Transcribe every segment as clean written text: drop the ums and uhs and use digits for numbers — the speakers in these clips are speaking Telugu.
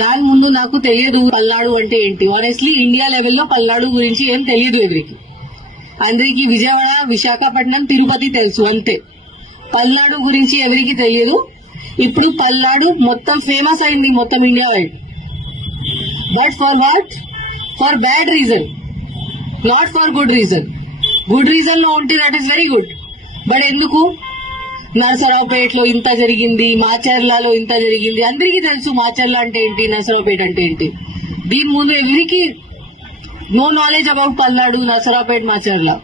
దాని ముందు నాకు తెలియదు పల్నాడు అంటే ఏంటి. ఆనెస్ట్లీ ఇండియా లెవెల్లో పల్నాడు గురించి ఏం తెలియదు ఎవరికి. అందరికి విజయవాడ, విశాఖపట్నం, తిరుపతి తెలుసు అంతే. పల్నాడు గురించి ఎవరికి తెలియదు. ఇప్పుడు పల్నాడు మొత్తం ఫేమస్ అయింది మొత్తం India wide. But for what? For bad reason, not for good reason. Good reason లో ఉంటే that is very good. But ఎందుకు? నరసరావుపేటలో ఇంత జరిగింది, మాచర్లలో ఇంత జరిగింది. అందరికీ తెలుసు మాచర్ల అంటే ఏంటి, నరసరావుపేట అంటే ఏంటి. దీని ముందు ఎవరికి no knowledge about Palnadu, Narasaraopet, Macherla.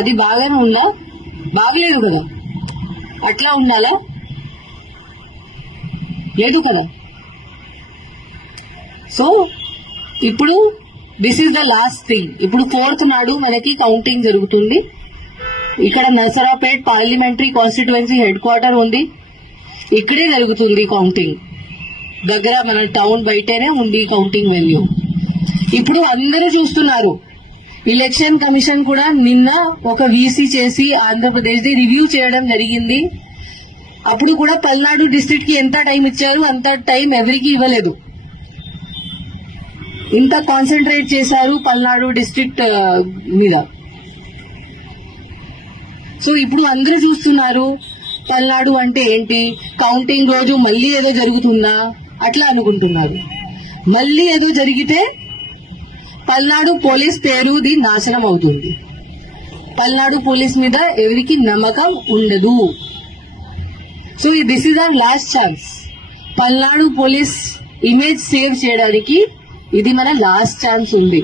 అది బాగానే ఉందా? బాగలేదు కదా. అట్లా ఉండాలా? లేదు కదా. సో ఇప్పుడు this is the last thing. ఇప్పుడు 4th నాడు మనకి కౌంటింగ్ జరుగుతుంది. ఇక్కడ Narasaraopet parliamentary constituency head quarter ఉంది. ఇక్కడే జరుగుతుంది కౌంటింగ్. దగ్గర మన టౌన్ బయటనే ఉంది కౌంటింగ్ వెన్యూ. ఇప్పుడు అందరూ చూస్తున్నారు. ఎలక్షన్ కమిషన్ కూడా నిన్న ఒక వీసీ చేసి ఆంధ్రప్రదేశ్ ది రివ్యూ చేయడం జరిగింది. అప్పుడు కూడా పల్నాడు డిస్ట్రిక్ట్ కి ఎంత టైం ఇచ్చారు, అంత టైం ఎవరికి ఇవ్వలేదు. ఇంత కాన్సన్ట్రేట్ చేశారు పల్నాడు డిస్ట్రిక్ట్ మీద. సో ఇప్పుడు అందరూ చూస్తున్నారు పల్నాడు అంటే ఏంటి, కౌంటింగ్ రోజు మళ్ళీ ఏదో జరుగుతుందా అట్లా అనుకుంటున్నారు. మళ్ళీ ఏదో జరిగితే పల్నాడు పోలీస్ పేరుది నాశనం అవుతుంది. పల్నాడు పోలీస్ మీద ఎవరికి నమ్మకం ఉండదు. So this is our last chance. Palnadu police image save చేయడానికి ఇది మన లాస్ట్ ఛాన్స్ ఉంది.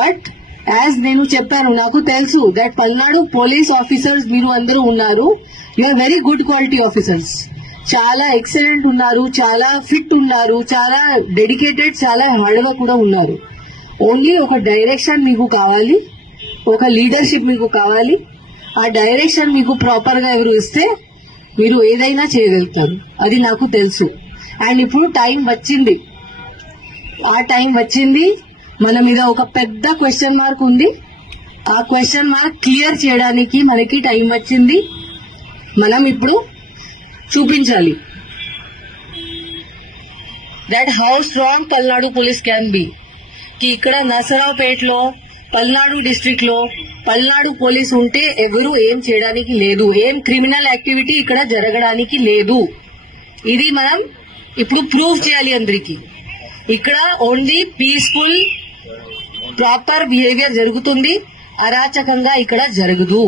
బట్ యాజ్ నేను చెప్పాను, నాకు తెలుసు దట్ పల్నాడు పోలీస్ ఆఫీసర్స్ మీరు అందరూ ఉన్నారు. You are very good quality officers. చాలా ఎక్సలెంట్ ఉన్నారు, చాలా ఫిట్ ఉన్నారు, చాలా డెడికేటెడ్, చాలా హార్డ్ వర్క్ కూడా ఉన్నారు. ఓన్లీ ఒక డైరెక్షన్ మీకు కావాలి, ఒక లీడర్షిప్ మీకు కావాలి. ఆ డైరెక్షన్ మీకు ప్రాపర్ గా ఎవరు ఇస్తే మీరు ఏదైనా చేయగలుగుతారు. అది నాకు తెలుసు. అండ్ ఇప్పుడు టైం వచ్చింది. ఆ టైం వచ్చింది. మన మీద ఒక పెద్ద క్వశ్చన్ మార్క్ ఉంది. ఆ క్వశ్చన్ మార్క్ క్లియర్ చేయడానికి మనకి టైం వచ్చింది. మనం ఇప్పుడు చూపించాలి that how strong Palnadu police can be. కి ఇక్కడ నరసరావుపేటలో పల్నాడు డిస్ట్రిక్ట్ లో పల్నాడు పోలీస్ ఉంటే ఎవరు ఏం చేయడానికి లేదు, ఏం క్రిమినల్ యాక్టివిటీ ఇక్కడ జరగడానికి లేదు. ఇది మనం ఇప్పుడు ప్రూవ్ చేయాలి అందరికి. ఇక్కడ ఓన్లీ పీస్ఫుల్ ప్రాపర్ బిహేవియర్ జరుగుతుంది, అరాచకంగా ఇక్కడ జరగదు.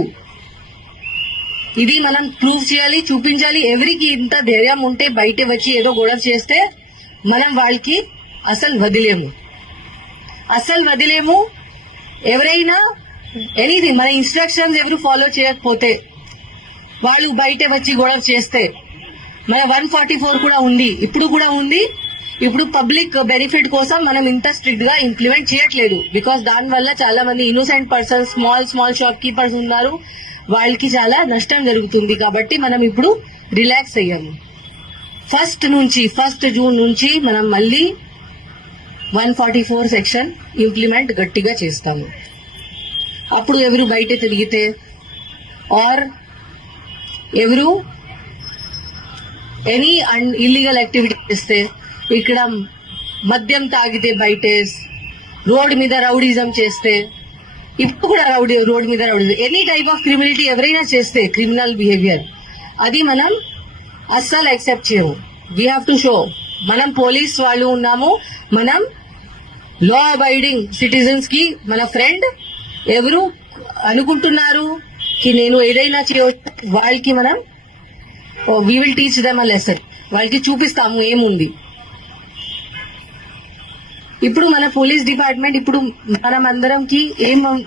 ఇది మనం ప్రూవ్ చేయాలి, చూపించాలి. ఎవరికి ఇంత ధైర్యం ఉంటే బయట వచ్చి ఏదో గొడవ చేస్తే మనం వాళ్ళకి అసలు వదిలేము. ఎవరైనా ఎనీథింగ్ మన ఇన్స్ట్రక్షన్స్ ఎవరు ఫాలో చేయకపోతే, వాళ్ళు బయట వచ్చి గొడవ చేస్తే, మన 144 కూడా ఉంది, ఇప్పుడు కూడా ఉంది. ఇప్పుడు పబ్లిక్ బెనిఫిట్ కోసం మనం ఇంత స్ట్రిక్ట్ గా ఇంప్లిమెంట్ చేయట్లేదు. బికాస్ దాని వల్ల చాలా మంది innocent persons, small shop keepers ఉన్నారు, వాళ్ళకి చాలా నష్టం జరుగుతుంది. కాబట్టి మనం ఇప్పుడు రిలాక్స్ అయ్యాము. 1 జూన్ నుంచి మనం మళ్ళీ 144 సెక్షన్ ఇంప్లిమెంట్ గట్టిగా చేస్తాము. అప్పుడు ఎవరు బయట తిరిగితే ఆర్ ఎవరు ఎనీ ఇల్లీగల్ యాక్టివిటీ చేస్తే, ఇక్కడ మద్యం తాగితే బయటే, రోడ్ మీద రౌడీజం చేస్తే, ఇప్పుడు కూడా రోడ్ మీద rowdyism, any type of criminality ఎవరైనా చేస్తే, క్రిమినల్ బిహేవియర్, అది మనం అస్సలు యాక్సెప్ట్ చేయము. వీ హ్యావ్ టు షో మనం పోలీస్ వాళ్ళు ఉన్నాము, మనం లా అబైడింగ్ సిటిజన్స్ కి మన ఫ్రెండ్. ఎవరు అనుకుంటున్నారు కి నేను ఏదైనా చేయవచ్చు, వాళ్ళకి మనం we will teach them a lesson. వాళ్ళకి చూపిస్తాము ఏముంది. ఇప్పుడు మన పోలీస్ డిపార్ట్మెంట్ ఇప్పుడు మనం అందరంకి ఏం